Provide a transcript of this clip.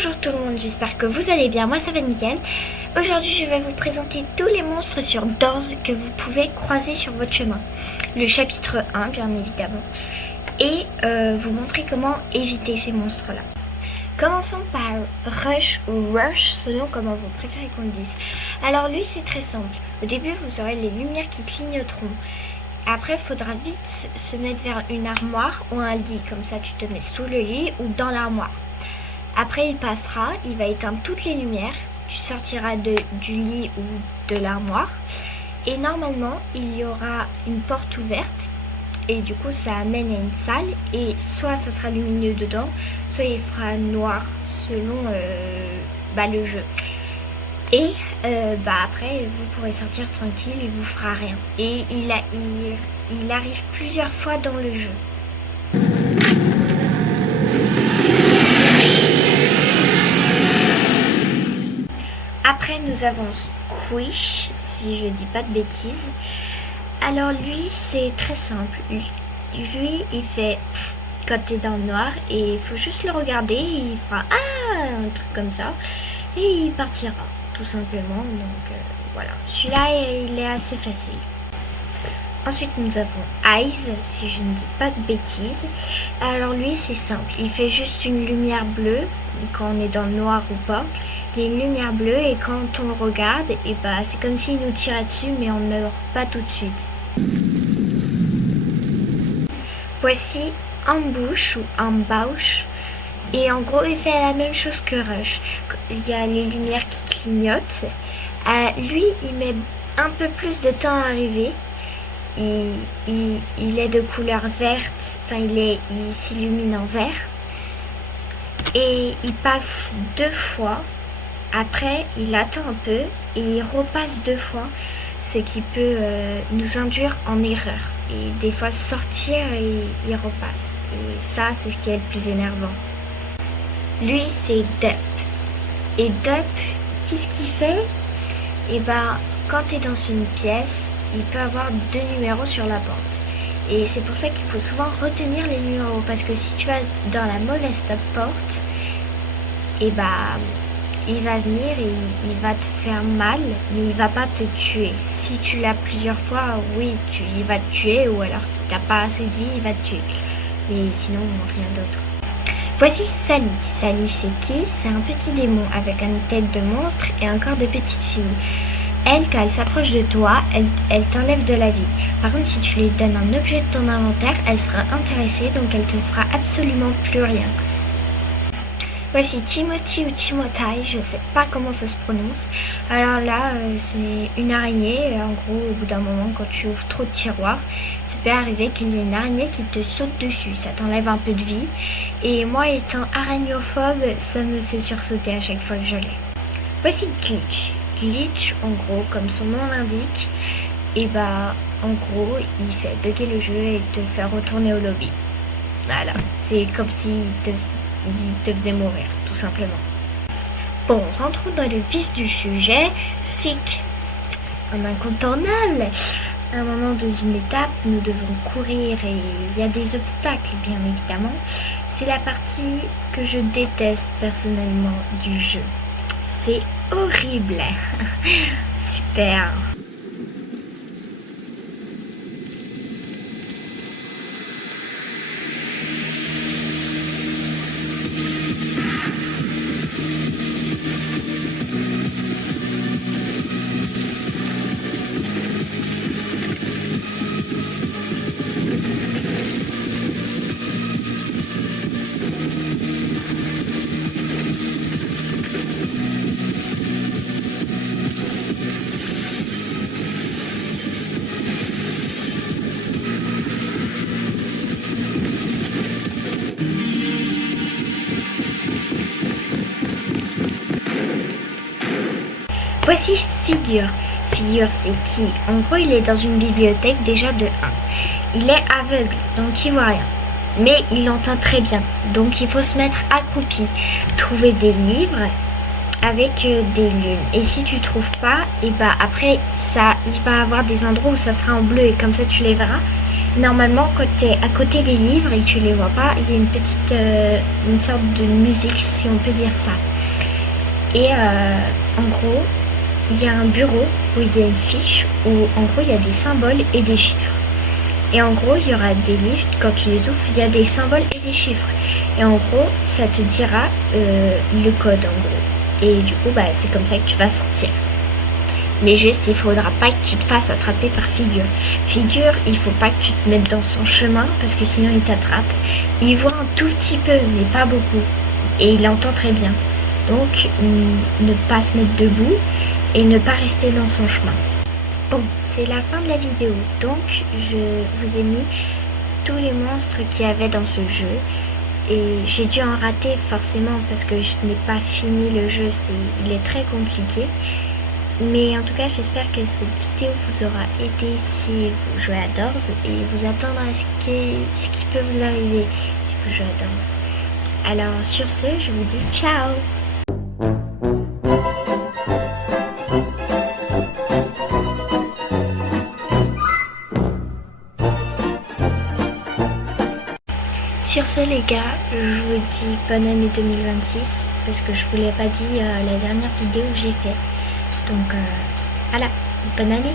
Bonjour tout le monde, j'espère que vous allez bien, moi ça va nickel. Aujourd'hui je vais vous présenter tous les monstres sur Doors que vous pouvez croiser sur votre chemin. Le chapitre 1 bien évidemment. Et vous montrer comment éviter ces monstres là. Commençons par Rush ou Rush selon comment vous préférez qu'on le dise. Alors lui c'est très simple, au début vous aurez les lumières qui clignoteront. Après il faudra vite se mettre vers une armoire ou un lit, comme ça tu te mets sous le lit ou dans l'armoire. Après il passera, il va éteindre toutes les lumières, tu sortiras du lit ou de l'armoire et normalement il y aura une porte ouverte et du coup ça amène à une salle et soit ça sera lumineux dedans, soit il fera noir selon le jeu. Et après vous pourrez sortir tranquille, il vous fera rien. Et il arrive plusieurs fois dans le jeu. Après nous avons Squish, si je dis pas de bêtises. Alors lui c'est très simple. Lui il fait psst quand t'es dans le noir et il faut juste le regarder et il fera un truc comme ça et il partira tout simplement. Donc voilà, celui-là il est assez facile. Ensuite nous avons Eyes, si je ne dis pas de bêtises. Alors lui c'est simple, il fait juste une lumière bleue quand on est dans le noir ou pas. Il y a une lumière bleue et quand on le regarde, et c'est comme s'il nous tirait dessus mais on ne meurt pas tout de suite. Voici Ambush ou Ambush. Et en gros il fait la même chose que Rush. Il y a les lumières qui clignotent. Lui il met un peu plus de temps à arriver. Il est de couleur verte, enfin il s'illumine en vert. Et il passe 2 fois. Après, il attend un peu et il repasse 2 fois, ce qui peut nous induire en erreur. Et des fois sortir et il repasse. Et ça, c'est ce qui est le plus énervant. Lui, c'est Dup. Et Dup, qu'est-ce qu'il fait? Quand tu es dans une pièce, il peut avoir 2 numéros sur la porte. Et c'est pour ça qu'il faut souvent retenir les numéros. Parce que si tu vas dans la mauvaise porte, il va venir et il va te faire mal, mais il va pas te tuer. Si tu l'as plusieurs fois, oui, il va te tuer, ou alors si t'as pas assez de vie, il va te tuer. Mais sinon, rien d'autre. Voici Sally. Sally, c'est qui? C'est un petit démon avec une tête de monstre et un corps de petite fille. Elle, quand elle s'approche de toi, elle t'enlève de la vie. Par contre, si tu lui donnes un objet de ton inventaire, elle sera intéressée, donc elle te fera absolument plus rien. Voici Timothy ou Timothée, je sais pas comment ça se prononce. Alors là, c'est une araignée. En gros, au bout d'un moment, quand tu ouvres trop de tiroirs, ça peut arriver qu'il y ait une araignée qui te saute dessus. Ça t'enlève un peu de vie. Et moi, étant aragnophobe, ça me fait sursauter à chaque fois que je l'ai. Voici Glitch. Glitch, en gros, comme son nom l'indique, en gros, il fait bugger le jeu et te fait retourner au lobby. Voilà, c'est comme s'il te faisait mourir, tout simplement. Bon, rentrons dans le vif du sujet. Sick, un incontournable. À un moment dans une étape, nous devons courir et il y a des obstacles, bien évidemment. C'est la partie que je déteste personnellement du jeu. C'est horrible. Super. Voici Figure. Figure, c'est qui? En gros, il est dans une bibliothèque déjà de 1. Il est aveugle, donc il voit rien. Mais il entend très bien, donc il faut se mettre accroupi. Trouver des livres avec des lunes. Et si tu trouves pas, après, il va avoir des endroits où ça sera en bleu et comme ça tu les verras. Normalement, quand tu es à côté des livres et que tu les vois pas, il y a une petite, une sorte de musique, si on peut dire ça. Et en gros, il y a un bureau où il y a une fiche où en gros il y a des symboles et des chiffres. Et en gros, il y aura des livres, quand tu les ouvres, il y a des symboles et des chiffres. Et en gros, ça te dira le code en gros. Et du coup, bah, c'est comme ça que tu vas sortir. Mais juste, il faudra pas que tu te fasses attraper par Figure. Figure, il faut pas que tu te mettes dans son chemin parce que sinon il t'attrape. Il voit un tout petit peu, mais pas beaucoup. Et il entend très bien. Donc, ne pas se mettre debout et ne pas rester dans son chemin. Bon, c'est la fin de la vidéo. Donc, je vous ai mis tous les monstres qu'il y avait dans ce jeu. Et j'ai dû en rater forcément parce que je n'ai pas fini le jeu. Il est très compliqué. Mais en tout cas, j'espère que cette vidéo vous aura aidé si vous jouez à Doors et vous attendre à ce qui peut vous arriver si vous jouez à Doors. Alors sur ce, je vous dis ciao! Sur ce les gars, je vous dis bonne année 2026 parce que je vous l'ai pas dit la dernière vidéo que j'ai fait. Donc voilà, bonne année!